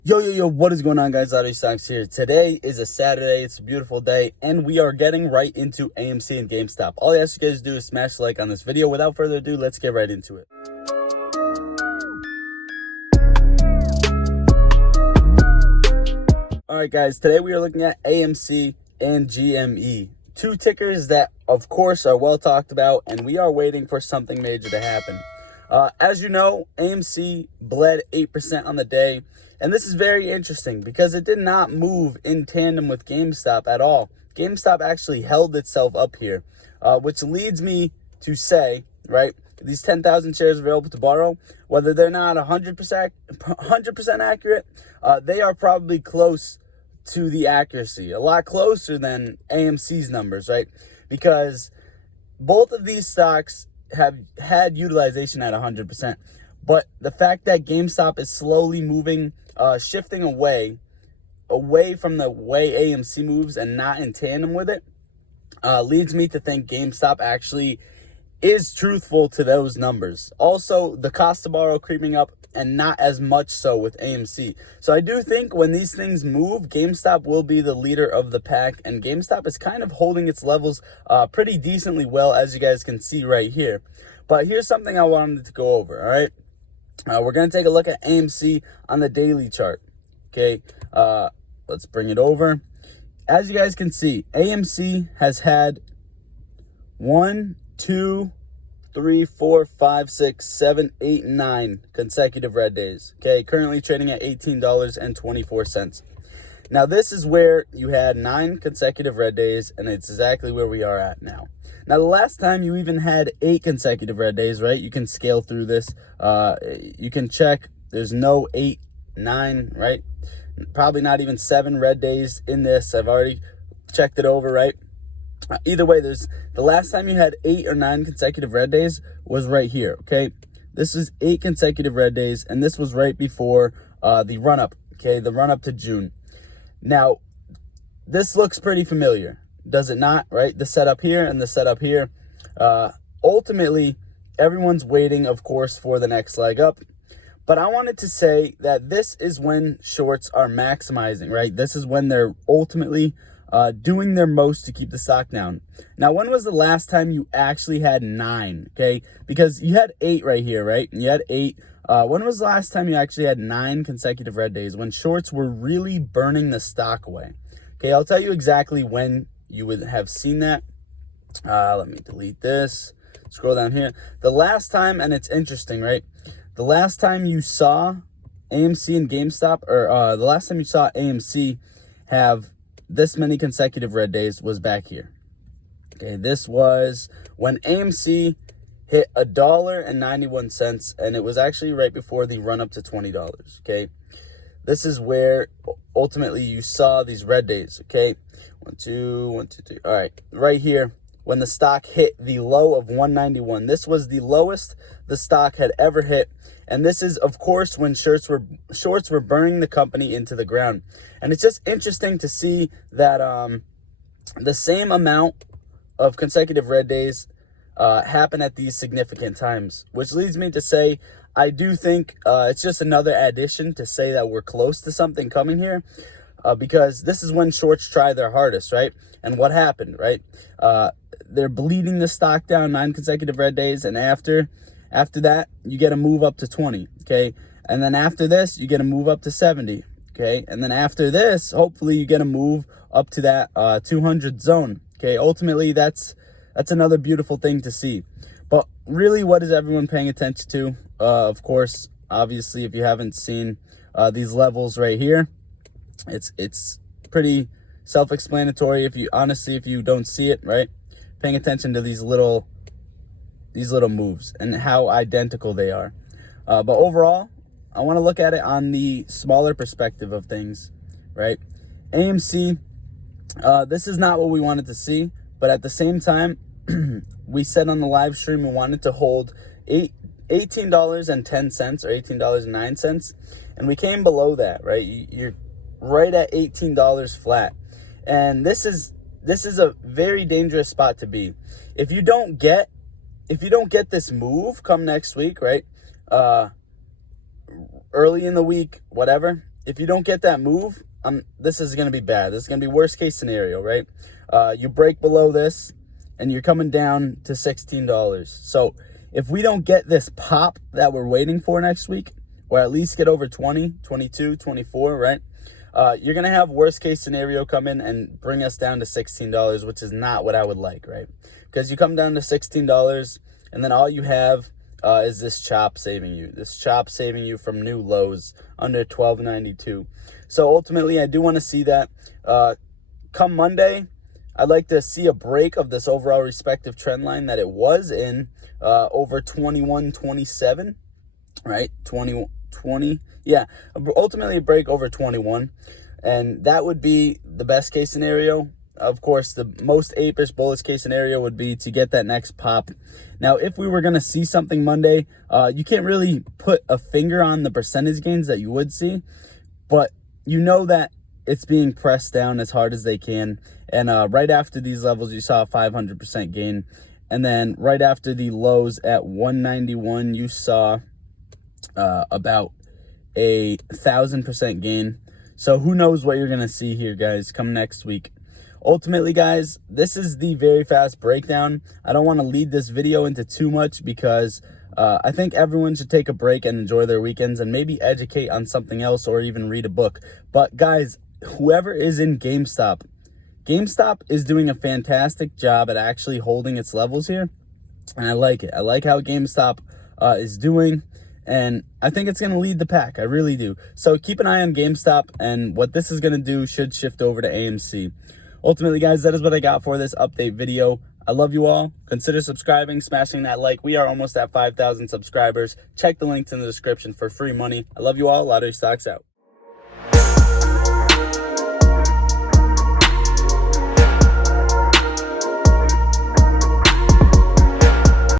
Yo, what is going on, guys? Lottery Stocks here. Today is a Saturday. It's a beautiful day, and we are getting right into AMC and GameStop. All I ask you guys to do is smash the like on this video. Without further ado, let's get right into it. All right, guys, today we are looking at AMC and GME. Two tickers that, of course, are well talked about, and we are waiting for something major to happen. As you know, AMC bled 8% on the day. And this is very interesting because it did not move in tandem with GameStop at all. GameStop actually held itself up here, which leads me to say, right, these 10,000 shares available to borrow, whether they're not 100% accurate, they are probably close to the accuracy, a lot closer than AMC's numbers, right? Because both of these stocks have had utilization at 100%. But the fact that GameStop is slowly moving, shifting away from the way AMC moves and not in tandem with it, leads me to think GameStop actually is truthful to those numbers. Also, the cost to borrow creeping up and not as much so with AMC. So I do think when these things move, GameStop will be the leader of the pack, and GameStop is kind of holding its levels pretty decently well, as you guys can see right here. But here's something I wanted to go over, all right? We're going to take a look at AMC on the daily chart, okay? Let's bring it over. As you guys can see, AMC has had 1, 2, 3, 4, 5, 6, 7, 8, 9 consecutive red days, okay? Currently trading at $18.24. Now, this is where you had 9 consecutive red days, and it's exactly where we are at now. Now, the last time you even had 8 consecutive red days, right? You can scale through this. You can check. There's no 8, 9, right? Probably not even 7 red days in this. I've already checked it over, right? Either way, the last time you had 8 or 9 consecutive red days was right here, okay? This is 8 consecutive red days, and this was right before the run-up, okay? The run-up to June. Now, this looks pretty familiar, does it not, right? The setup here and the setup here. Ultimately, everyone's waiting, of course, for the next leg up. But I wanted to say that this is when shorts are maximizing, right? This is when they're ultimately doing their most to keep the stock down. Now, when was the last time you actually had 9, okay? Because you had 8 right here, right? And you had 8. When was the last time you actually had 9 consecutive red days when shorts were really burning the stock away? Okay, I'll tell you exactly when you would have seen that. Let me delete this. Scroll down here. The last time, and it's interesting, right? The last time you saw AMC and GameStop, or the last time you saw AMC have this many consecutive red days was back here. Okay, this was when AMC hit $1.91, and it was actually right before the run up to $20. Okay, this is where ultimately you saw these red days. Okay, 1, 2, 1, 2, 3. All right, right here when the stock hit the low of 191. This was the lowest the stock had ever hit, and this is, of course, when shorts were burning the company into the ground. And it's just interesting to see that the same amount of consecutive red days happen at these significant times, which leads me to say I do think it's just another addition to say that we're close to something coming here, because this is when shorts try their hardest, right? And what happened, right? They're bleeding the stock down 9 consecutive red days, and after that, you get a move up to 20, okay? And then after this, you get a move up to 70, okay? And then after this, hopefully you get a move up to that 200 zone, okay? Ultimately, that's another beautiful thing to see. But really, what is everyone paying attention to? Of course, obviously, if you haven't seen these levels right here, it's pretty self-explanatory. If you don't see it, right? Paying attention to these little moves and how identical they are. But overall, I want to look at it on the smaller perspective of things, right? AMC, this is not what we wanted to see, but at the same time, we said on the live stream we wanted to hold $18.10 or $18.09, and we came below that, right? You're right at $18 flat, and this is a very dangerous spot to be. If you don't get this move come next week, right? Early in the week, whatever, if you don't get that move, this is going to be bad. This is going to be worst case scenario, right? You break below this and you're coming down to $16. So if we don't get this pop that we're waiting for next week, or at least get over 20, 22, 24, right? You're going to have worst case scenario come in and bring us down to $16, which is not what I would like, right? Because you come down to $16 and then all you have is this chop saving you. This chop saving you from new lows under $12.92. So ultimately, I do want to see that. Come Monday, I'd like to see a break of this overall respective trend line that it was in over 21.27, right? 20. Yeah, ultimately a break over 21. And that would be the best case scenario. Of course, the most apish bullish case scenario would be to get that next pop. Now, if we were going to see something Monday, you can't really put a finger on the percentage gains that you would see, but you know that it's being pressed down as hard as they can. And right after these levels, you saw a 500% gain. And then right after the lows at 191, you saw about a 1,000% gain. So who knows what you're going to see here, guys, come next week. Ultimately, guys, this is the very fast breakdown. I don't want to lead this video into too much because I think everyone should take a break and enjoy their weekends and maybe educate on something else or even read a book. But guys, whoever is in GameStop is doing a fantastic job at actually holding its levels here. And I like it. I like how GameStop is doing. And I think it's going to lead the pack. I really do. So keep an eye on GameStop. And what this is going to do should shift over to AMC. Ultimately, guys, that is what I got for this update video. I love you all. Consider subscribing, smashing that like. We are almost at 5,000 subscribers. Check the links in the description for free money. I love you all. Lottery Stocks out.